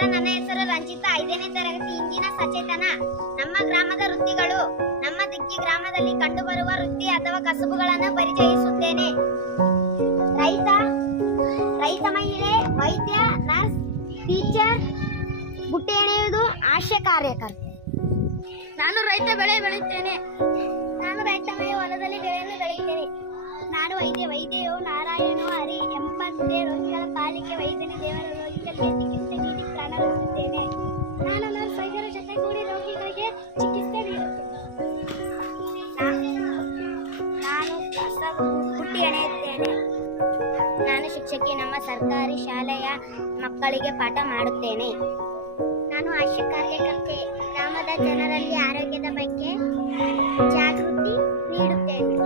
ನಮಸ್ಕಾರ. ನನ್ನ ಹೆಸರು ರಂಜಿತಾ. 5ನೇ ತರಗತಿ ಇಂದಿನ ಸಚೇತನ. ನಮ್ಮ ಗ್ರಾಮದ ವೃತ್ತಿಗಳು. ನಮ್ಮ ದಿಕ್ಕಿ ಗ್ರಾಮದಲ್ಲಿ ಕಂಡುಬರುವ ವೃತ್ತಿ ಅಥವಾ ಕಸುಬುಗಳನ್ನು ಪರಿಚಯಿಸುತ್ತೇನೆ. ರೈತ ಮಹಿಳೆ, ವೈದ್ಯ, ನರ್ಸ್, ಟೀಚರ್, ಬುಟ್ಟಿ ಎಳೆಯುವುದು, ಆಶಾ ಕಾರ್ಯಕರ್ತೆ. ನಾನು ರೈತ ಬೆಳೆ ಬೆಳೆಯುತ್ತೇನೆ. ನಾನು ರೈತ ಮಹಿಳೆ, ಹೊಲದಲ್ಲಿ ಬೆಳೆಯನ್ನು ಬೆಳೆಯುತ್ತೇನೆ. ನಾನು ವೈದ್ಯೆಯು ನಾರಾಯಣ ಹರಿ 80 ರೋಗಿಗಳ ಪಾಲಿಗೆ ವೈದ್ಯನೇ ದೇವರ ರೋಗಿಗಳಿಗೆ ಚಿಕಿತ್ಸೆ ನೀಡಿ ಪ್ರಾಣ ಉಳಿಸುತ್ತೇನೆ. ನಾನು ನರ್ಸ್, ವೈದ್ಯರ ಜೊತೆಗೂಡಿ ರೋಗಿಗಳಿಗೆ ಚಿಕಿತ್ಸೆ ನೀಡುತ್ತೇನೆ. ನಾನು ಬುಟ್ಟಿ ಎಣೆಯುತ್ತೇನೆ. ನಾನು ಶಿಕ್ಷಕಿ. ನಮ್ಮ ಸರ್ಕಾರಿ ಶಾಲೆಯ ಮಕ್ಕಳಿಗೆ ಪಾಠ ಮಾಡುತ್ತೇನೆ. ನಾನು ಆಶಾ ಕಾರ್ಯಕರ್ತೆ. ಗ್ರಾಮದ ಜನರಲ್ಲಿ ಆರೋಗ್ಯದ ಬಗ್ಗೆ ಜಾಗೃತಿ ನೀಡುತ್ತೇನೆ.